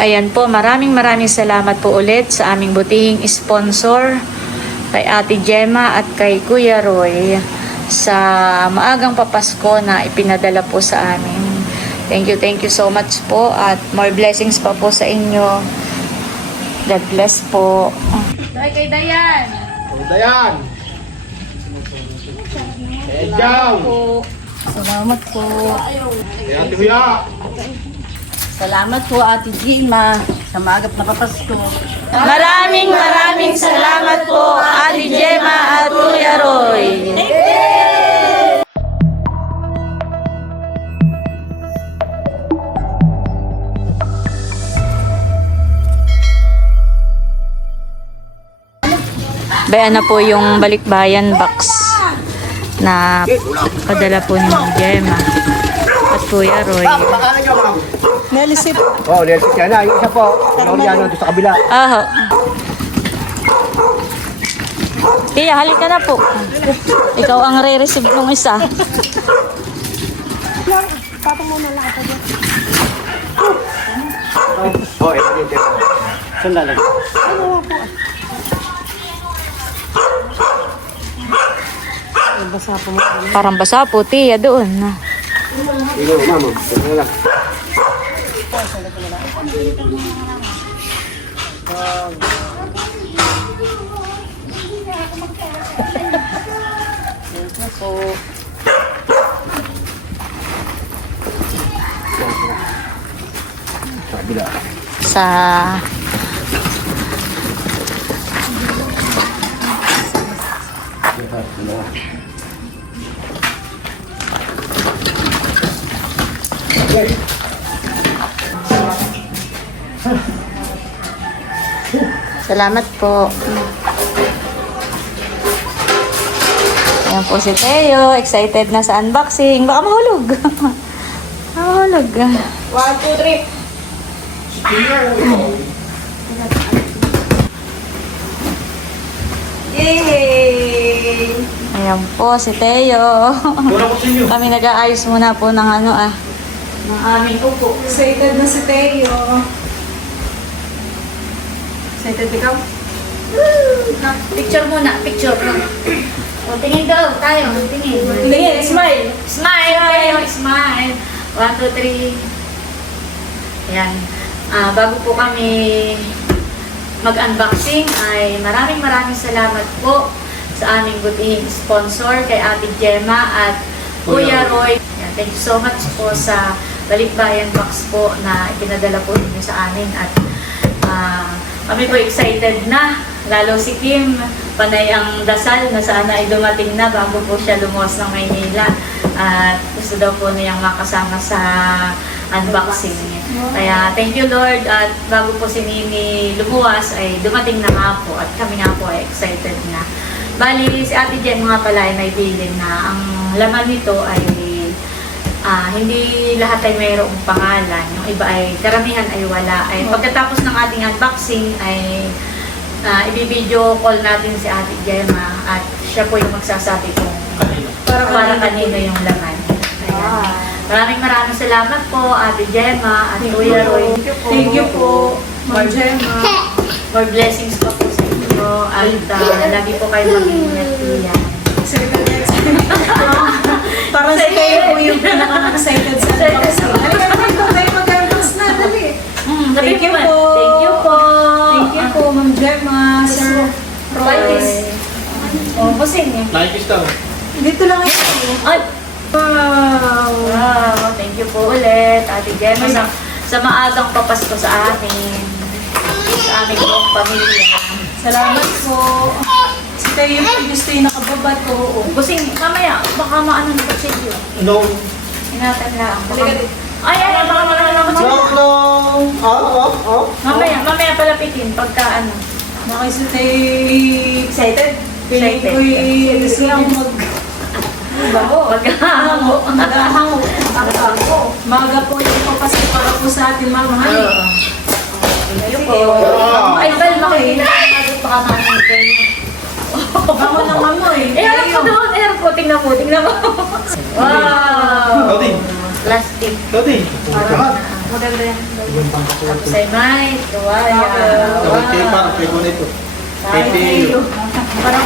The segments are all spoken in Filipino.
Ayan po, maraming salamat po ulit sa aming butihing sponsor, kay Ate Gemma at kay Kuya Roy, sa maagang papasko na ipinadala po sa amin. Thank you so much po at more blessings pa po sa inyo. God bless po. Kay Dayan. Dayan! Ejang! Salamat po. Ate Huya! Salamat po, Ate Gima, sa maagap na papasko. Maraming salamat po, Ate Gemma at Kuya Roy. Bayan na po yung balikbayan box na padala po ni Gemma at Kuya Roy. Pakalan ka, ma'am. Nelisip. Oh, Nelson yan na. Yung isa po. Floriano doon sa kabila. Aho. Tia, halika na po. Ikaw ang re-receive ng isa. Oh, ito din. Saan lalagay? Parang basa po, Tia, doon. Ilo, ma'am. Ito lang. Sa kabila. Sa salamat po. Ayan po si Teo. Excited na sa unboxing. Baka mahulog. Mahulog. 1, 2, 3. Yay! Ayan po si Teo. Kami nag-aayos muna po ng ng aming upo. Excited na si Teo. Excited ikaw? Picture muna, picture. O, tingin daw, tayo, tingin. Tingin, smile. Smile, tayo, smile. 1, 2, 3. Ayan. Bago po kami mag-unboxing ay maraming salamat po sa aming butihing sponsor, kay Ate Gemma at Kuya Roy. Ayan, thank you so much po sa balikbayan box po na ipinadala po ninyo sa amin at kami po excited na, lalo si Kim, panay ang dasal na sana ay dumating na bago po siya lumuwas ng Maynila. At gusto daw po niyang makasama sa unboxing. Kaya thank you Lord, at bago po si Nini lumuwas ay dumating na nga po at kami nga po ay excited na. Bali, si Ate Jen nga pala ay may bilin na ang laman nito ay hindi lahat ay mayroong pangalan. Yung iba ay, karamihan ay wala. Ay, pagkatapos ng ating unboxing ay i-video call natin si Ate Gemma at siya po yung magsasabi kung para kanino yung laman. Ayan. Maraming salamat po, Ate Gemma at Kuya Roy. Thank you po, Ma'am Gemma. More blessings pa po sa inyo at lagi po kayo mag-ingat yan. Parang si Teo po yung pinaka-excited sa unboxing. Halika naman po tayo mag-unbox na, dali. Thank you po. Thank you po. Thank you po, Ma'am Gemma, Sir Roy. Pusing eh. Nakikis daw. Dito lang ito. Ay! Wow! Wow! Thank you po ulit, Ate Gemma, sa maagang papasko sa amin. Sa aming buong pamilya. Salamat po. Si Teo yung gusto yung nakababad ko. Busing, mamaya, baka maano na pagsigyo. No. Ingatan lang. Halika dito. Ay, baka maano na No, pagsigyo. no. Mamaya palapitin pagka ano. Nakay si Teo excited. Excited. Uy, gusto lang Maghahango. Maghahango. Maga po yung papasko para po sa atin, Mama. Oo. Thank you po. Ay, bal, makikita ko baka maano kayo. Bango ng amoy. Harap ko doon, harap ko. Tingnan mo. Wow! Toti. Plastic. Toti. Parang Maganda yan. Yung pangkakuha. Tapos ay may tuwaya. Dapat kayo parang kayo ko nito. Thank you. Parang,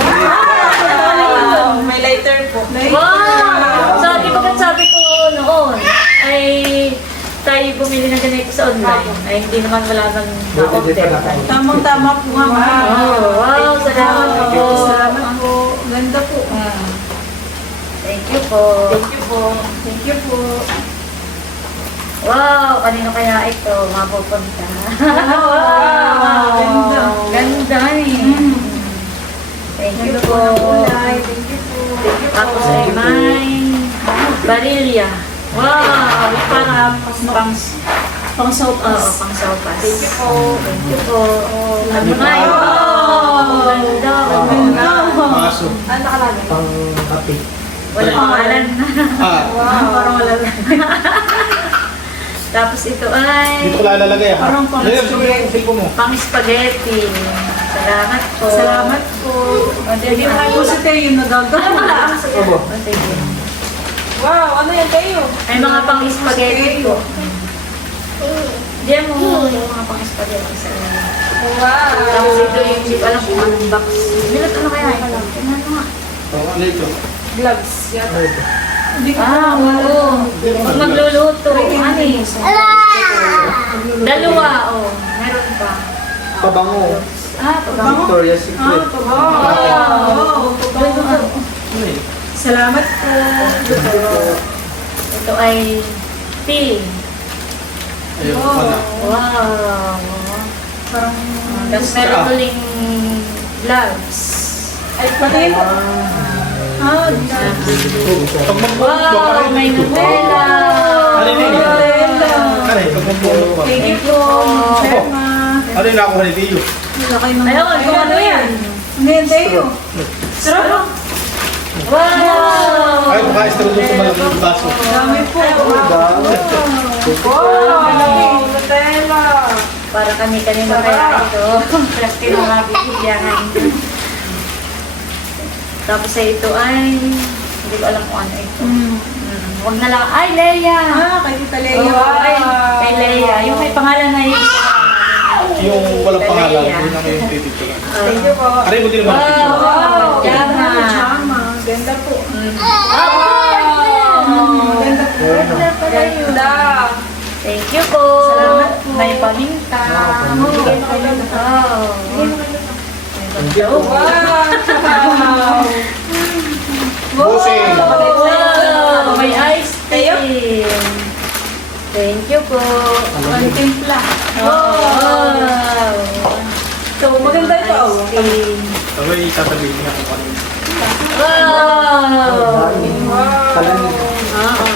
May lighter po. wow! Sabi ko noon, ay tayo bumili ng ganito sa online. Ay hindi naman wala nang na-order. Tamang-tama po nga, ma'am. Oh, wow! Salamat po. Salamat po. Ganda po. Thank you po. Thank you po. Thank you po. Wow! Kanino kaya ito mapupunta? Wow! Ganda. Ganda eh. Thank you Ganda po. ng kulay. Thank you po. Tapos ay may barilya. Wow! Para pang soap. Oo, pang sopas. Thank you po. Thank you po. Ano Wow! nga yun? Ganda. Ganda. Maso. Ano nakalagay? Pang-kape. Walang pangalan. Ah, Parang wala lang. Tapos ito ay dito ko lang lalagay ha. Parang pang- Ngayon, sabi yung cellphone mo. pang spaghetti. Salamat po. Salamat po. Hindi mo po si Teo yung nagagawa. Opo. Wow, ano yan Teo? Ay mga pang spaghetti po. Diyan mo yung mga pang spaghetti sa Tapos ito yung hindi ko alam kung anong box. Milot ano kaya ito? Tingnan mo nga. Ano ito? Gloves. Yata. Hindi ko Oo. Pag magluluto. Ano eh? Dalawa, oh. Meron pa. Pabango. Pabango. Victoria's Secret. Wow. Ano eh? Salamat po. Ito ay tea. Ayun, Wow. wala. Wow. Parang... Tapos meron uling gloves. Ay, pati. Ah, Pag magbubulo ka Wow, rin may dito. Nutella. Ano yun? Nutella. Ano eh, pag magbubulo ka. Thank you po. Sherma. Ano yung nakuha ni Tio? Wala kayo ng... Ayun, kung ano yan? Ano yan, Teo? Sarap. Wow! Ay, baka istro doon sa malaking baso. Dami po. Wow. Wow. Nutella. Para kami-kanino kaya ito. Plastic ng mga bibigyan. Tapos ay ito ay, hindi ko alam kung ano ito. Huwag na lang, ay Leia! Ah, kay Tita Lea. Oo, ay, kay Leia. Yung may pangalan na yun. Yung walang pangalan, Leia. yun ang yung tititulan. Thank you po. Aray mo din naman ang picture. Wow! Jama! Chama. Ganda po. Wow! Ganda po. Ganda pala yun. Ganda. Thank you po. Salamat po. May paminta. Bigay mo kayo. Wow. Wow. Busing. Wow! May ice cream. Thank you po. Ang timpla. Wow! So, maganda ito. Ice cream. Sabay, sasabihin niya kung ano. Wow! Kalan. Oo.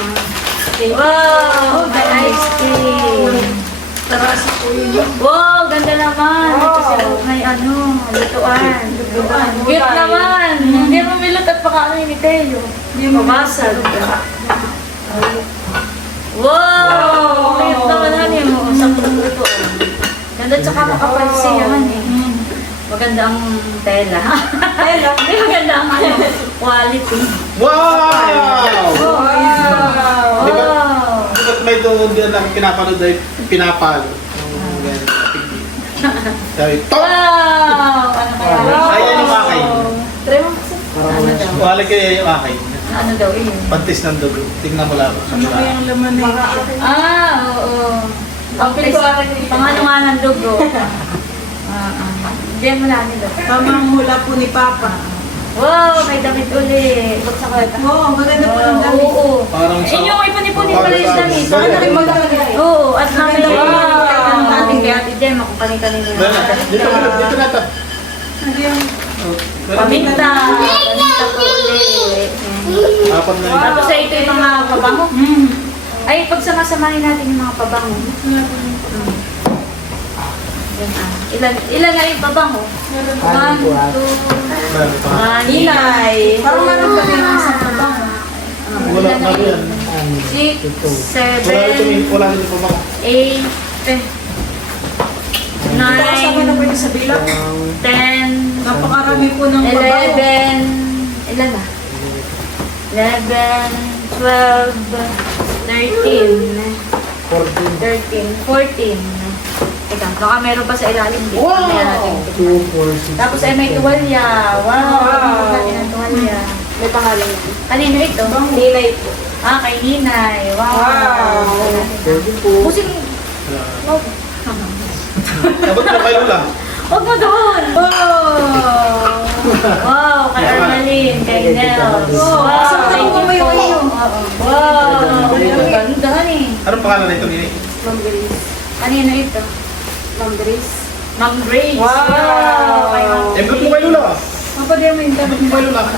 Wow! May ice cream. Tarasa po yun. Wow! Ganda naman. Ito siya. May ano, lutuan. Cute naman. Hindi mo milot at baka ano yung Teo. Hindi mo basag. Wow! Cute naman hani mo. Saktong lutuan. Ganda tsaka makapansiyahan eh. Maganda ang tela. Tela? Hindi maganda ang ano, quality. Wow! Wow. Di ba? Wow! Di ba't may doon din ang pinapanood ay pinapalo? Ganyan, kapigil. Sabi, top! Wow! Ano kaya? Ay, yan yung akay. Try mo kasi. Ano daw? Wala kaya yung akay. Ano daw yun? Pantis ng dugo. Tingnan mo lang. Ano kayang laman na ito? Oo. Ang pangano nga ng dugo. Diyan mo namin daw. Tamang mula po ni Papa. Wow! May damit uli. Buksan ko ito. Oo, maganda po ang damit. Oo. Parang sa... Yung ipon-ipunin pala yung damit. Ano rin maglalagay? Oo. At namin Wow. ang ating kay Ate Jem. Kung kanina Dito na ito. Ano yung... Paminta. Paminta po uli. Apat na rin. Tapos ay ito yung mga pabango. Ay, pagsama-samahin natin yung mga pabango. Yan, ilan nga yung pabango? 1, 2, Inay. Parang meron pa rin isang trabaho. Wala na yan. 6, 7, Wala rin pa ba? 8, Kasama na po yung sa bilang. 10, Napakarami po ng babaw. 11, ilan ba? 11, 12, 13, 14. 13, 14. Teka, baka meron pa sa ilalim dito. Wow! Kaya natin. 2, 4, 6. Tapos ay may tuwalya. Wow! Natin ang tuwalya. May pangalan yan. Kanino ito? Ninay po. Ah, kay Ninay. Wow! Wow. Thank you po. Pusing. Wow. Dapat mo kayo lang. Huwag mo doon! Wow! Wow! Kay Armalin, kay Nels. Wow. Wow! Saan Thank mo you may po. uyo? Wow! Ang ganda eh. Anong pangalan na ito, Nini? Ma'am Grace. Kanino ito? Ma'am Grace. Ma'am Grace. Wow. Kay Ma'am Eh, ba't mo kayo lang? Mapadya mo yung Ba't mo kayo lang?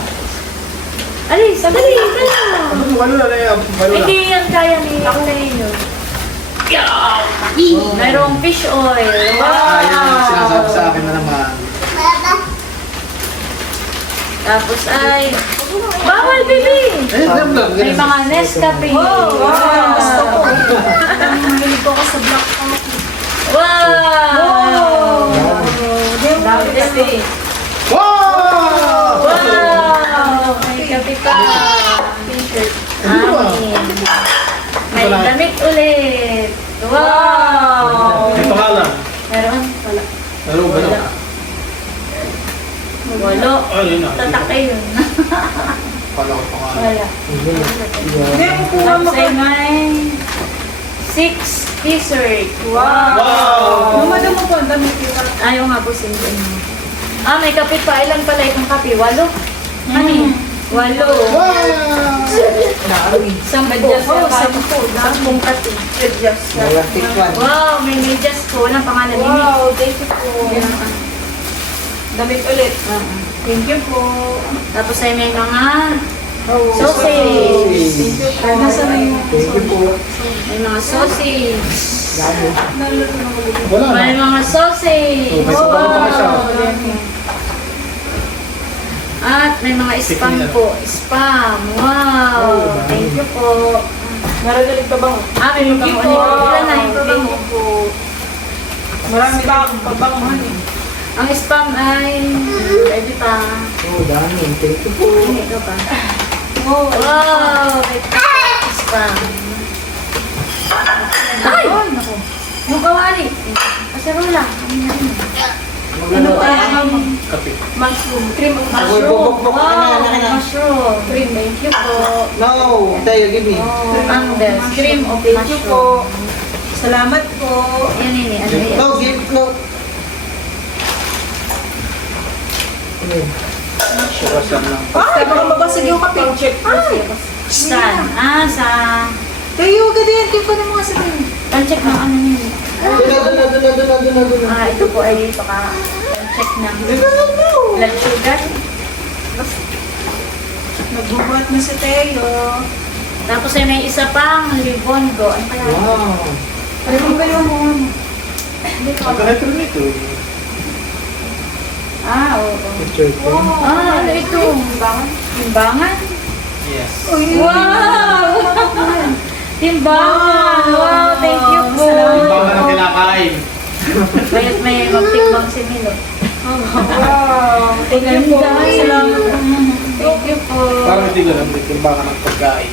Alis, dali, dali. Ba't mo kayo lang? Hindi yan kaya ni Leo. Mayroong fish oil. Ah, yun ang sinasabi Wow! sa akin na naman. Tapos ay... Bawal, baby! Eh, ganun lang. May mga Nescafe. Wow! Gusto ko. Wow! Mahilig ko sa black coffee. Wow! Dami kasi. Wow! Wow! May kape pa. T-shirt. Amin. May damit ulit. Wow! May pangalan. Meron? Wala. Ano ba na? Walo. Ah, yun na. Tatakay yun. Kala ko pangalan. Wala. Hindi, kukuha mo Tapos ka. ay may 6 t-shirt. Wow! Lumadam mo po, ang dami kita. Ayaw nga po single mo. Ah, may kape pa. Ilan pala itong kape? 8? Ano? 8. Wow! Sampo. Oh, 10 kape. Elastic one. Wow, may medyas ko. Walang pangalan ni Nick. Wow, thank you po. Damit ulit. Thank you po. Tapos ay may mga Oh, sausage. Thank you po. Nasa na yung Thank you po. May mga sausage. Dami. Wala na. May mga sausage. Oh, may sabon pa siya. At may mga spam Tikman. po. Spam. Wow. Thank you po. Maragalig ka ba? Ah, may mga Thank you ulit. po. Ilan na yung Thank pabango? you po. Marami pa akong pabanguhan eh. Ang spam ay pwede pa. Oh, dami. Thank you po. Ay, ito pa. Wow. Wow. May spam. Ay! Naku. Yung kawali. Kasarola. Ano pa? Kape. Mushroom. Cream of Mushroom. Buk-buk-buk. Wow. Ano, ano, ano? Mushroom. Thank you po. No, tayo, give me. Ang best. Cream of Thank you po. mushroom. Salamat po. Yan, yan, yan. Ano yan? No, give, no. Surasan lang. Ay, baka mabasag yung kape. Check po. Saan? Ah, sa... Tayo ka din. Keep ko na mga sabihin. Pan-check ng ano yun. Doon. Ah, ito po ay baka pan-check ng blood sugar. Nagbubuhat na si Teo. Tapos ay may isa pang libongo. Ano kaya? Wow. Ano kung kayo mo? Ang ganito rin ito. Ah, oo. Picture ko. Ah, ano ito? Timbangan? Timbangan? Yes. Wow! Timbangan! Wow, thank you po. Ibang ka ng kinakain. Kaya't may magtikbang si Milo. Wow. Thank you po. Ganda. Salamat. Thank you po. Parang hindi ko alam. Ibang ka ng pagkain.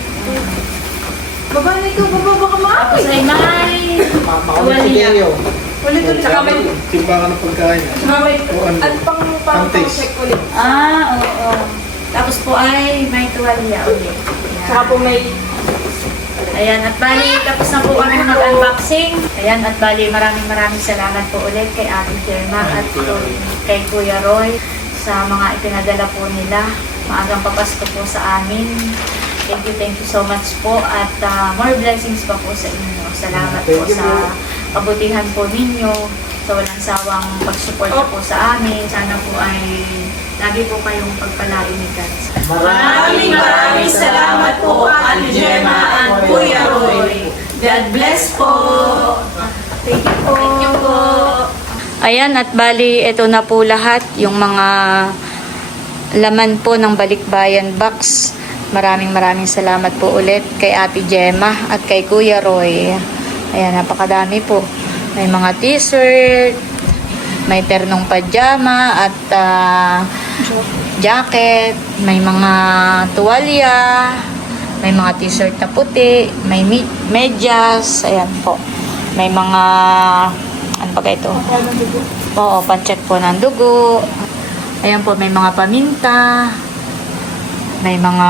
Baba na ikaw. Baba baka Tapos maamoy. ay may... Makamit si Teo. Ulit-ulit. Saka may... Ibang ka ng pagkain. Saka may... O, ano? At pang Taste. check ulit. Ah, oo. Tapos po ay may tuwalya ulit. Saka po may... Ayan, at bali, tapos na po kami mag-unboxing. Ayan, at bali, maraming salamat po ulit kay Ate Jerma at kay Kuya Roy sa mga ipinadala po nila. Maagang papasko po sa amin. Thank you so much po at more blessings pa po sa inyo. Salamat po Thank you sa po. kabutihan po ninyo, sa walang sawang pagsuporta po sa amin. Sana po ay lagi po kayong pagpalain ni God. Maraming salamat po, Ate Gemma at Kuya Roy. God bless po. Thank you po. Thank you po. Ayan, at bali, ito na po lahat yung mga laman po ng Balikbayan box. Maraming salamat po ulit kay Ate Gemma at kay Kuya Roy. Ayan, napakadami po. May mga t-shirt, may ternong pajama at jacket, may mga tuwalya, May mga t-shirt na puti, may medyas, ayan po. May mga, ano pa ito? Oo, panchet po ng dugo. Ayan po, may mga paminta. May mga,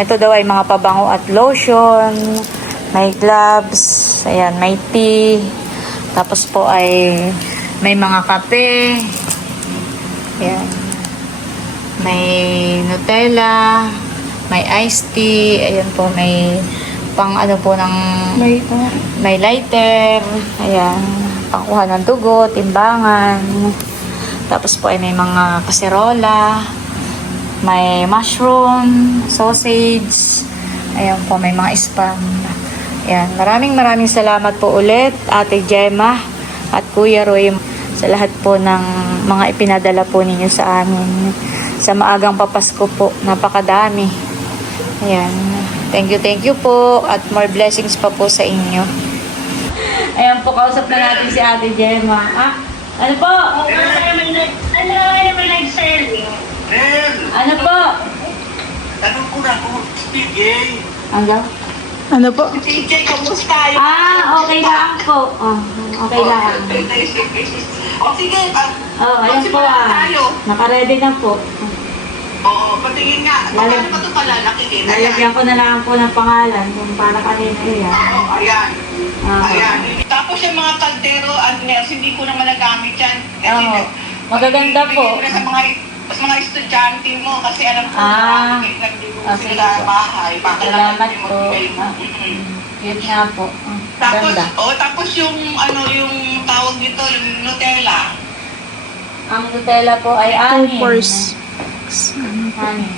ito daw ay mga pabango at lotion. May gloves. Ayan, may tea. Tapos po ay may mga kape. Ayan. May Nutella. May iced tea. Ayan po, may pang ano po ng... May lighter. Ayan. Pangkuha ng dugo, timbangan. Tapos po ay may mga kaserola. May mushroom, sausage. Ayan po, may mga spam. Ayan. Maraming salamat po ulit, Ate Gemma at Kuya Roy, sa lahat po ng mga ipinadala po ninyo sa amin. Sa maagang papasko po, napakadami. Ayan. Thank you po. At more blessings pa po sa inyo. Ayan po, kausap na natin si Ate Gemma. Ah, ano po? Ano po? Tanong ko na kung speaking. Ano? Ano po? PJ, kamusta? Okay lang po. Oh, okay lang. O sige, Oh, ayan po Naka-ready na po. oo, patingin nga. Paano pa ito pala? Nakikita yan. Lalagyan ko na lang po ng pangalan kung para kanina yan. Oo, ayan. Ah. Ayan. Tapos yung mga kaldero at nails, hindi ko naman nagamit yan. Kasi Oo. Magaganda po. Bigyan ko na sa mga estudyante mo kasi alam ko Ah. nagdigo Okay sila po. bahay. Salamat mo po. Cute nga po. Tapos, Ganda. tapos yung yung tawag dito, yung Nutella. Ang Nutella po ay anin. 2 Anin.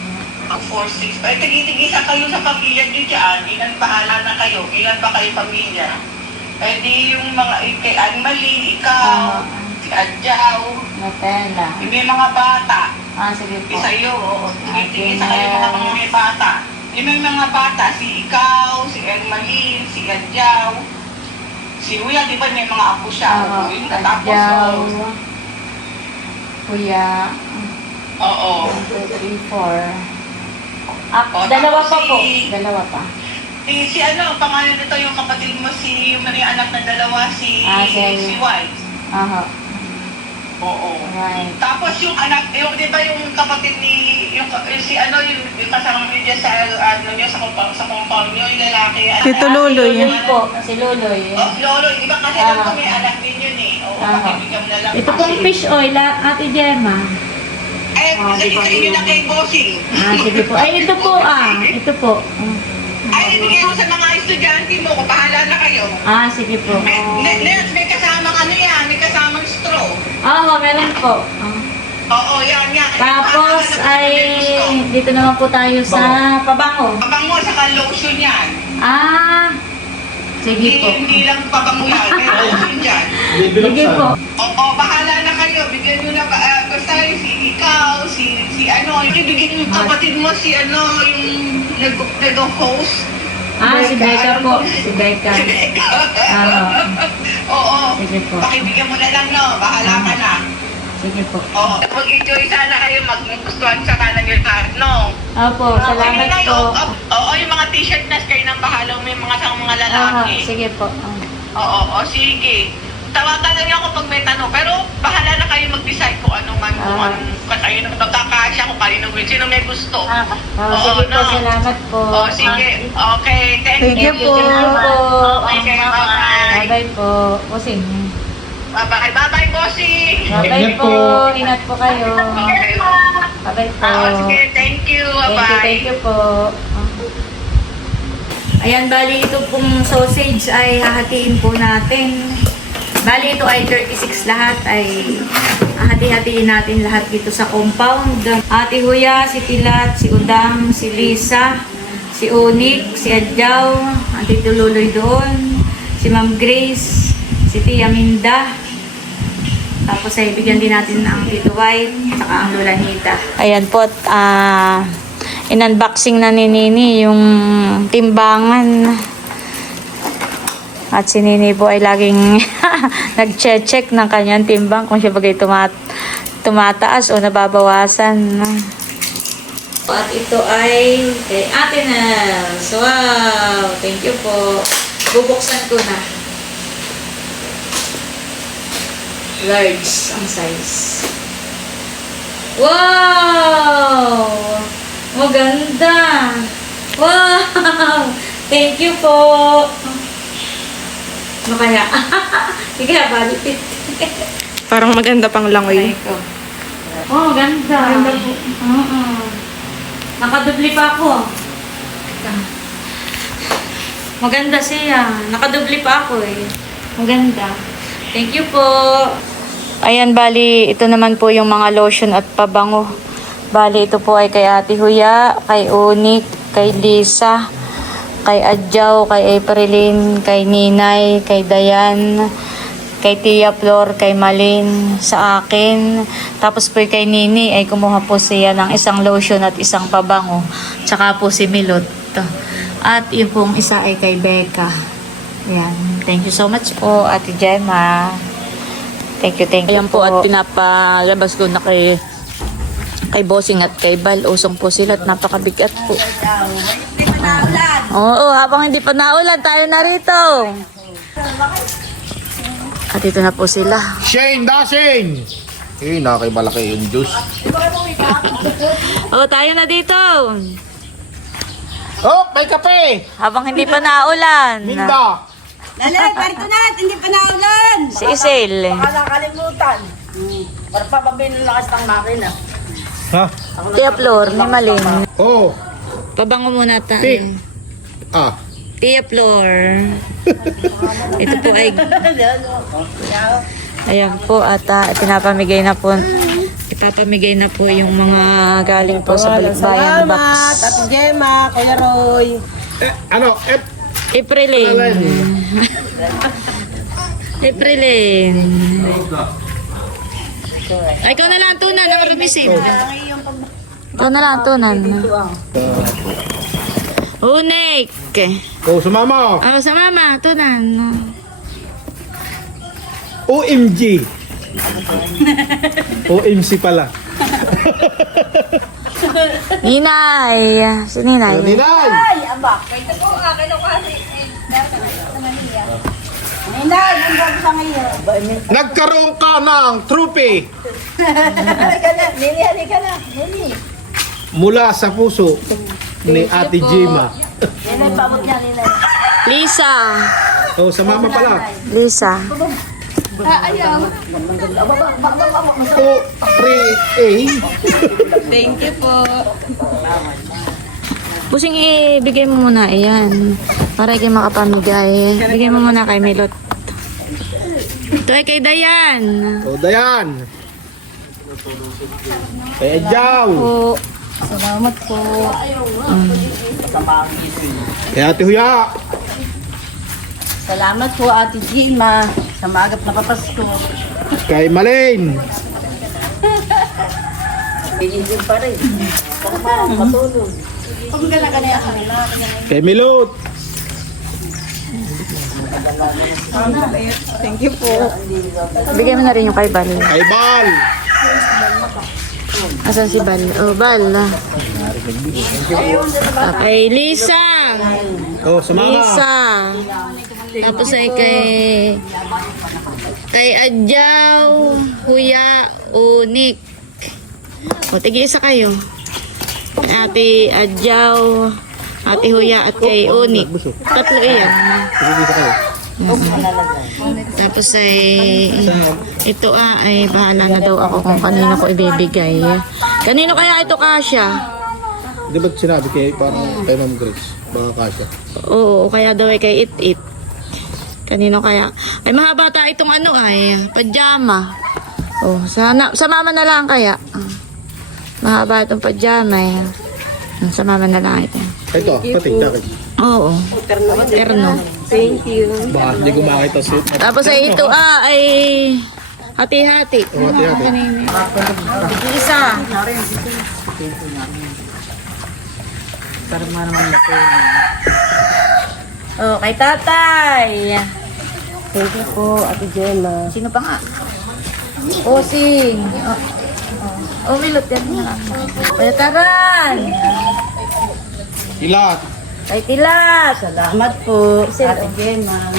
Ang 4-6. Ay, tigi-tigisa kayo sa pamilya nyo dyan. Ilan bahala na kayo? Ilan pa kayo pamilya? Eh di yung mga, kay Anmali, ikaw, si Adjaw, Nutella. yung may mga bata. Sige po. Isa yun, oo. Tigisa kayo mga may bata. Yung may mga bata, si ikaw, si Anmali, si Adjaw, si Uya, di ba may mga apo siya? Yun, tapos, Adjaw. Kuya. oo. 1, 2, 3, 4. Oh, Dalawa tapos pa po. si- Dalawa pa. Si ano, pangalan nito yung kapatid mo, yung may anak na dalawa, si White. Aha. Oo. Right. Tapos yung anak, di ba yung kapatid ni, yung kasama niyo dyan sa, sa compound niyo, yung lalaki. Si Tululoy. Si Luloy po. Si Luloy. Oh, Lolo, di ba kasi alam ko may anak din yun eh. Oo, pakibigyan mo na lang. Ito pong fish oil, Ate Gemma. Eh, sa inyo na kay Bossing. Sige po. Ay, ito po Ito po. Ay, ibigay mo sa mga estudyante mo, kung bahala na kayo. Sige po. May kasamang ano yan, may kasamang straw. Meron po. Oo, yan. Tapos ay dito naman po tayo sa pabango. Pabango, saka lotion yan. Sige po. Hindi lang pabango yan, may lotion dyan. Sige po. Oo, bahala na kayo. Bigyan nyo na, basta si ikaw, si ano, ibigyan yung kapatid mo si ano, yung nag-host. Si Becca po. Si Becca. Si Becca. Oo. Sige po. Pakibigyan mo na lang, no? Bahala ka na. Sige po. Oo. Mag-enjoy sana kayo, maggustuhan sa kanan yung lahat, no? Opo, salamat po. Oo, yung mga t-shirt na kayo nang bahala, may mga lalaki. Sige po. Oo, sige. Tawagan lang niyo ako pag may tanong. Pero bahala na kayo mag-decide kung ano man, kung anong kayo nang magkakasya, kung kanino sino may gusto. Sige po, salamat po. Sige. Okay, thank you. Thank you po. Okay, bye-bye. Bye-bye po. Pusing. Bye-bye. Bye-bye, bossing. Bye-bye po. Ingat po kayo. Okay. Bye-bye po. Sige, thank you. Bye-bye. Thank you po. Ayan, bali ito pong sausage ay hahatiin po natin. Bali ito ay 36 lahat, ay hati-hatiin natin lahat dito sa compound. Ate Huya, si Tilat, si Udang, si Lisa, si Onik, si Adjaw, Ate Tululoy doon, si Ma'am Grace, si Tia Minda. Tapos ay bigyan din natin ang Tito White, saka ang Lola Nita. Ayan po, in-unboxing na ni Nini yung timbangan. At si Nini po ay laging nag-check ng kanyang timbang kung siya bagay tumataas o nababawasan. At ito ay kay Ate Nels. Wow! Thank you po. Bubuksan ko na. Large ang size. Wow! Maganda! Wow! Thank you po! Ano kaya? Hindi kaya balitit. Parang maganda pang langoy. Oh, ganda. Ganda po. Nakadubli pa ako. Maganda siya. Nakadubli pa ako eh. Maganda. Thank you po. Ayan, bali, ito naman po yung mga lotion at pabango. Bali, ito po ay kay Ate Huya, kay Onik, kay Lisa, kay Adjaw, kay Aprilin, kay Ninay, kay Dayan, kay Tia Flor, kay Malin, sa akin. Tapos po kay Nini ay kumuha po siya ng isang lotion at isang pabango. Tsaka po si Milot. At yung pong isa ay kay Becca. Ayan. Thank you so much po, Ate Gemma. Thank you, thank you. Ayan po, at pinapalabas ko na kay Bossing at kay Bal. Usong po sila at napakabigat po. Oo, habang hindi pa naulan, tayo na rito. At ito na po sila. Shane Dashing! Eh, nakakibalaki yung juice. Oo, tayo na dito. Oh, may kape! Habang hindi pa naulan. Minda! Lalag, parito na, hindi pa naulan. Si Isel. Nakalimutan. Para pa mabili lakas ng makina. Ha? Tia Flor, ni Malin. Oh, Pabango muna tayo. Tik. Tia Flor. Ito po ay... Ayan po, at pinapamigay na po. Ipapamigay na po yung mga galing po sa Balikbayan box. Ate Gemma, Kuya Roy. Aprilin. Aprilin. Ay, ikaw na lang tunan ang rumisin. Ikaw na lang tunan. Unik. oh, sumama! Ako sa mama, tunan. OMG! OMC pala. Ninay. Si Ninay. Ninay! Ay, aba. Kaya po, akin ako kasi. Ninay, yung bago sa ngayon. Nagkaroon ka ng trophy Halika na, Nini, halika na. Nini. mula sa puso ni Ate Gemma. Ninay, pabot niya, Ninay. Lisa. Oh, sa mama pala. Lisa. Oh, 3A. Thank you po. Pusing ibigay mo muna. Ayan. Para kayo makapamigay. Bigay mo muna kay Milot. Ito ay kay Dayan. Oh, Dayan. Kay Adjaw. Po. Salamat po. Kay Ate Huya. Salamat po, Ate Gemma. Sa maagap na papasko. Kay Malin. Hindi pa rin. Matulog. Kung gala ka na yan, Kay Milot. thank you po. Bigay mo na rin yung kay Bal. Kay Bal. Asan si Bal? Oh, Bal. Kay Lisa. Oh, sa mama. Lisa. Tapos ay kay Adjaw, Huya, Unik. O, tig-isa kayo. Ate Adjaw, Ate Huya at kay Unik. Tatlo iyan. Sige, kayo. Tapos ay ito ay bahala na daw ako kung kanino ko ibibigay. Kanino kaya ito, Kasya? Di ba't sinabi parang kay Ma'am Grace? Baka kasya. Oo, kaya daw ay kay It-It. Kanino kaya? Ay mahaba ta itong pajama. Oh, sa mama na lang kaya. Mahaba itong pajama eh. Sa mama na lang ito. Ito, pating takit. Oo. Terno. Thank you. Baka hindi ko makita si... Tapos ay ito ay hati-hati. Oh, hati-hati. Isa. Oh, kay tatay. Thank you po, Ate Gemma. Sino pa nga? Osing. Oh, milot yan. Bayataran. Ilat. Kay Tilat. Salamat po, Ate Gemma.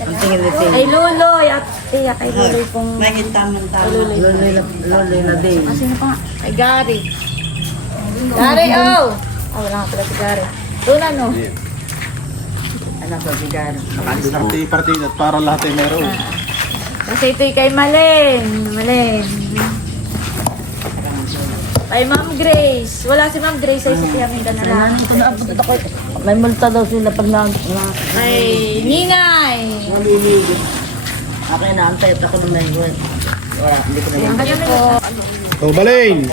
Ang tingin nito. Kay Luloy. At tiya, kay Luloy pong... May tama-tama. Loloy na din. Ah, sino pa? Kay Gary. Gary, oh! Ah, wala nga pala si Gary. Tunan, no? Ano sa sigar? Party at para lahat ay meron. Kasi ito'y kay Malen. Malen. Kay Ma'am Grace. Wala si Ma'am Grace ay sa Tiaminda na lang. May multa daw sila pag na... Kay Ninay. Naliligid. Akin na, antay at ako nung naiwan. Wala, hindi ko na Ang kanya po. Oh, Balain.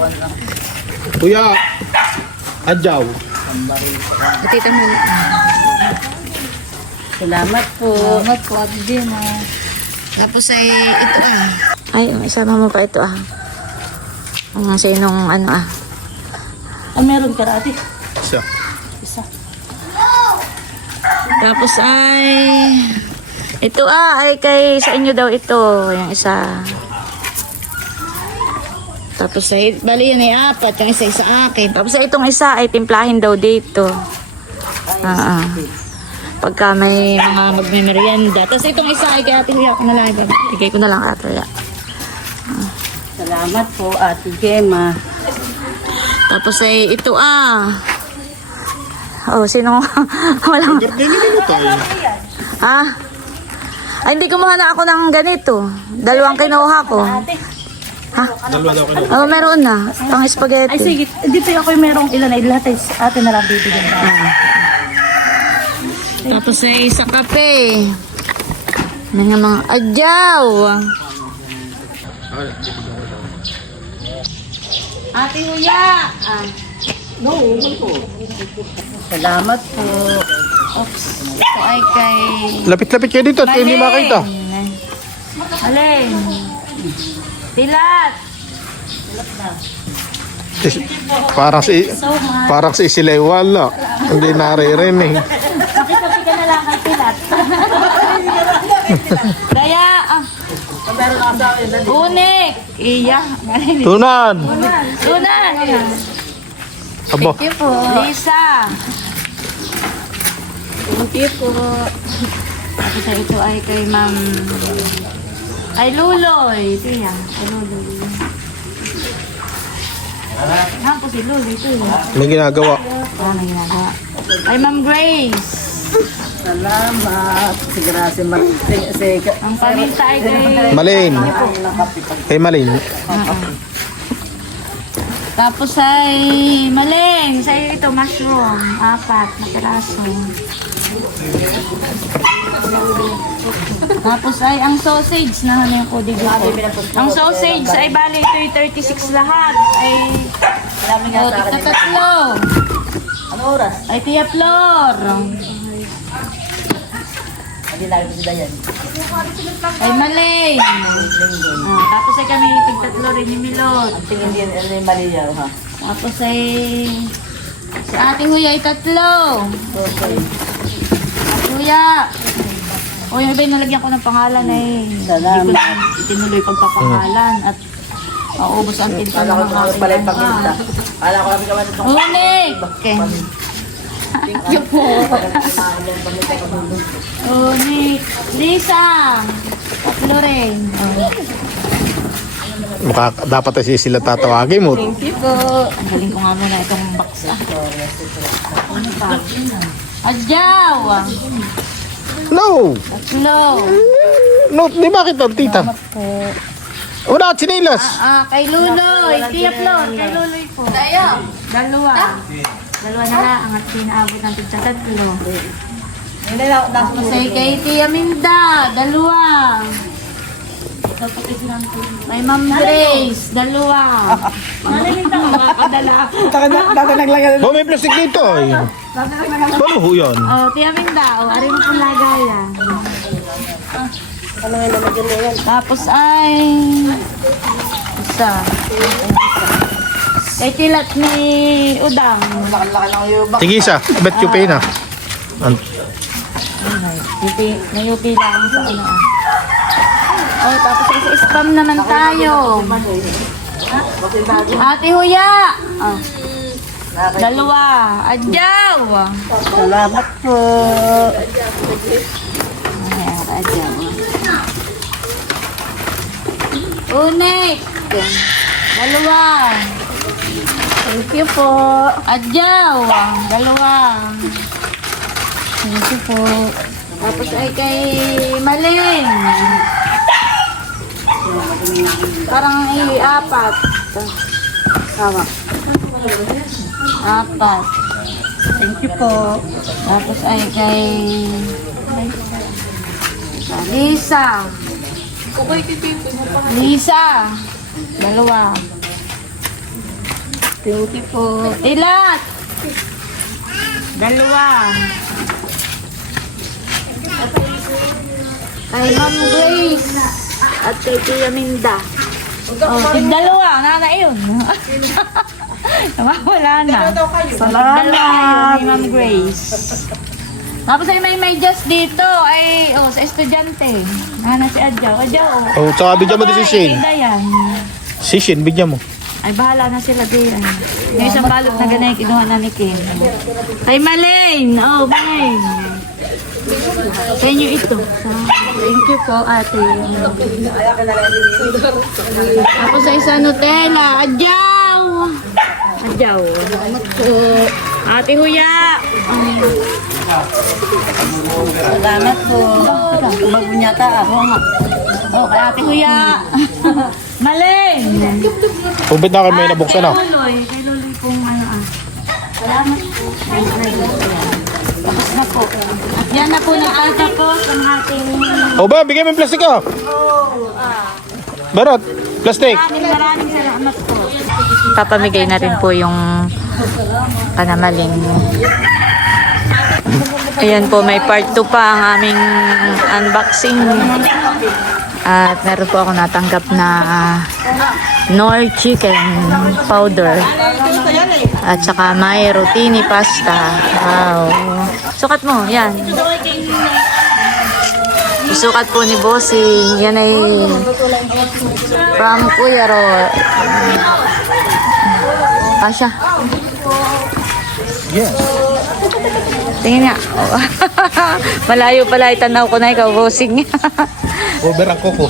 Kuya. Adjaw. Tita mo. Salamat po. Salamat po, Ate Gemma. Tapos ay ito Ay, isama mo pa ito Ang sinong ano Ah, meron ka ate. Isa. Isa. Tapos ay ito ay kay sa inyo daw ito, yung isa. Tapos ay bali yun ay 4, yung isa sa akin. Tapos ay itong isa ay timplahin daw dito. Pagka may mga magmimerienda. Tapos itong isa ay kay Ate Huya ko na lang. Bigay ko na lang kay Ate Huya. Salamat po, Ate Gemma. Tapos ay ito Oh, sino? Walang... Ha? Ay, hindi kumuha na ako ng ganito. 2 kinuha ko. Ha? Dalawa daw kayo. Oh, meron na. Pang spaghetti. Ay, sige. Dito ako yung merong ilan ay lahat ay ate na lang bibigyan. Tapos ay sa kape. Mga adyaw. Ate Huya. Salamat po. Oops. Ito ay kay... Lapit-lapit kayo dito at hindi makita. Alin. Tilat. Parang si Isilay wala. Hindi naririnig. Kapi-kapi ka na lang kay Tilat. Kaya, unik. Iya. Tunan. Tunan. Abo. Thank you po. Lisa. Thank you po. Tapos ito ay kay Ma'am... Ay Luloy. Tiya. Ay Luloy. Yan po si Luloy. Tiya. May ginagawa. May ginagawa. Ay Ma'am Grace. Salamat. Sigara si Ang paminta ay kay... Malin. Kay Malin. Tapos ay Maleng. Sa'yo ito mushroom. 4 na piraso. Tapos ay ang sausage na ano yung kodi ko. Ang sausage ay bali ito yung 36 lahat. Ay tatlo. Ano oras? Ay Tia Flor. Hindi lang sila yan. Ay Maleng. Tapos ay kami tig-3 rin ni Milot. Tingin din ano yung mali yan, ha? Tapos ay si Ate Huya ay 3. Okay. Ate Huya. O yung iba yung nalagyan ko ng pangalan ay Salamat. hindi ko na itinuloy pagpapangalan at maubos ang tinta ng mga Pala yung pakinta. Kala ko kami naman itong... Unik! Okay. Thank you po. Unik. Lisa. 3 rin. Dapat ay sila tatawagin mo. Thank you po. Ang galing ko nga muna itong box Ano pa? Adyaw. No! 3. No, di ba kita, tita? Wala at sinilas. Kay Luloy. Tia Flor. Kay Luloy po. 2. 2 na lang at pinaabot ng tig-3. Tapos ay kay Tia Minda. 2. May Ma'am Grace. 2. Makakadala. Oh, may plastic dito. Paano ho yun? Oh, Tia Minda. O, ari mo pong lagayan. Tapos ay... Isa. Kay Tilat ni Udang. Sige isa, bet you pay na. Nayuti lang sa ano. Oh, tapos isa spam naman tayo. Ate Huya. Oh. Dalawa. Adyaw. Salamat po. Ayan, adyaw. Unik. Dalawa. Thank you po. Adyaw. Dalawa. Thank you po. Tapos ay kay Malin. Parang apat. Tawa. Apat. Thank you po. Tapos ay kay Lisa. Lisa. Dalawa. Thank you po. Ilat. Dalawa. Kay Ma'am Grace. At kay Tia Minda. Oh, dalawa. Nana yun. Wala na. Salamat. Dalawa yun ni Ma'am Grace. Tapos ay may just dito. Ay, sa estudyante. Nana si Adjaw. Adjaw. Oh, tsaka bigyan mo din si Shane. Ay, Dayan. Si Shane, bigyan mo. Ay, bahala na sila din. Yung isang balot na ganay, kinuha na ni Kim. Ay, Malane! Oh, Malane! Sa inyo ito. Thank you po, ate. Ako sa isa Nutella. Adyaw! Adyaw. Salamat po. Ate Huya! Salamat po. Bago niya ta ako. Oh, kay Ate Huya! Malane! Ubit na kami nabuksan na. Kay Luloy pong Salamat po. Tapos na po. Yan na po nagtatapos ang ating O ba, bigyan mo yung plastic oh. Barot, plastic. maraming salamat po. Papamigay na rin po yung panamaling. Ayan po, may part 2 pa ang aming unboxing. At meron po ako natanggap na Knorr chicken powder. At saka may rotini pasta. Wow. Sukat mo, yan. Sukat po ni Bossing. Yan ay from Kuya Roy. Kasha. Yes. Tingin nga. Malayo pala itanaw ko na ikaw, Bossing. Over ang kuko.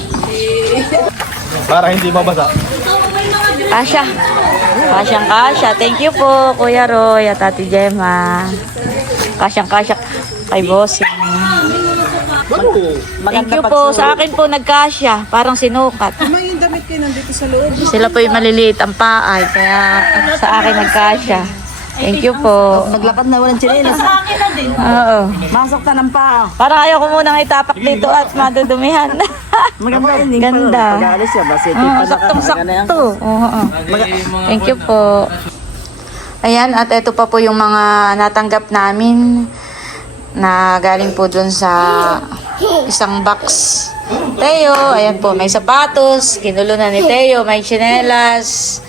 Para hindi mabasa. Kasha. Kasyang kasya. Thank you po, Kuya Roy at Ate Gemma. Kasyang kasya kay Bossing. Thank you po. Sa akin po nagkasya. Parang sinukat. May damit kayo nandito sa loob. Sila po yung maliliit ang paay. Kaya sa akin nagkasya. Thank you po. Naglakad na walang chinelas. Sa akin na din. Oo. Masok ta ng paa. Parang ayaw ko munang itapak dito at madudumihan. Maganda yun. Ganda. Pag-aalis siya. Basta Saktong-sakto. Oo. Thank you po. Ayan, at ito pa po yung mga natanggap namin na galing po dun sa isang box. Teo, ayan po, may sapatos, kinulo na ni Teo, may tsinelas.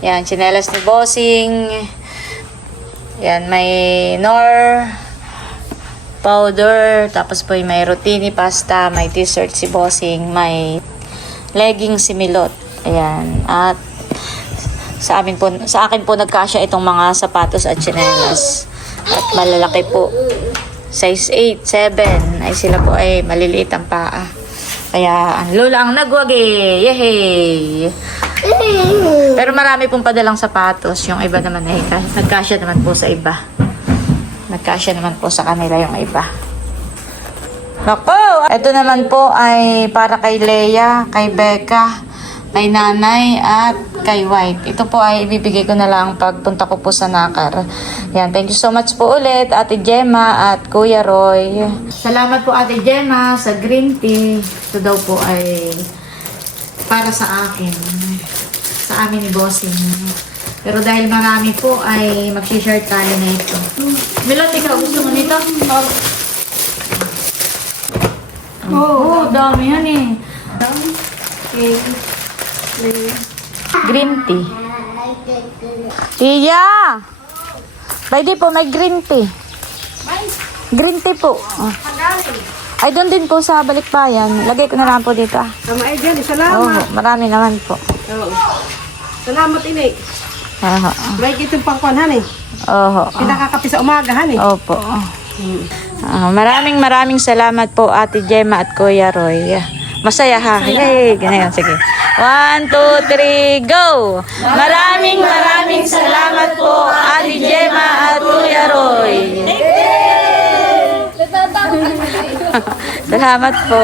Yan, tsinelas ni Bossing. Yan, may Knorr powder, tapos po may rotini pasta, may t-shirt si Bossing, may leggings si Milot. Ayan, at sa akin po nagkasya itong mga sapatos at tsinelas. At malalaki po. Size 8, 7. Ay sila po ay maliliit ang paa. Kaya ang lola ang nagwagi. Yehey! Pero marami pong padalang sapatos. Yung iba naman ay nagkasya naman po sa iba. Nagkasya naman po sa kanila yung iba. Nako! Ito naman po ay para kay Leia, kay Becca, kay Nanay at kay White. Ito po ay ibibigay ko na lang pagpunta ko po sa Nakar. Yan, thank you so much po ulit Ate Gemma at Kuya Roy. Salamat po Ate Gemma sa green tea. Ito daw po ay para sa akin. Sa amin ni Bossing. Pero dahil marami po ay mag-share tayo na ito. Milot, ikaw gusto mo nito? Oo, dami yan eh. Okay. Green tea. Tia! Pwede po, may green tea. Green tea po. Oh. Ay, doon din po sa Balikbayan. Lagay ko na lang po dito. Tama ay dyan. Salamat. Oo, marami naman po. Salamat, inay. Aha. May kitong pangkuhan, eh. Oho. Pinakakapi sa umaga, eh. Opo. Maraming salamat po Ate Gemma at Kuya Roy. Masaya ha. Yay! Ganyan. Sige. 1, 2, 3, go! Maraming salamat po Ate Gemma at Kuya Roy. Salamat po.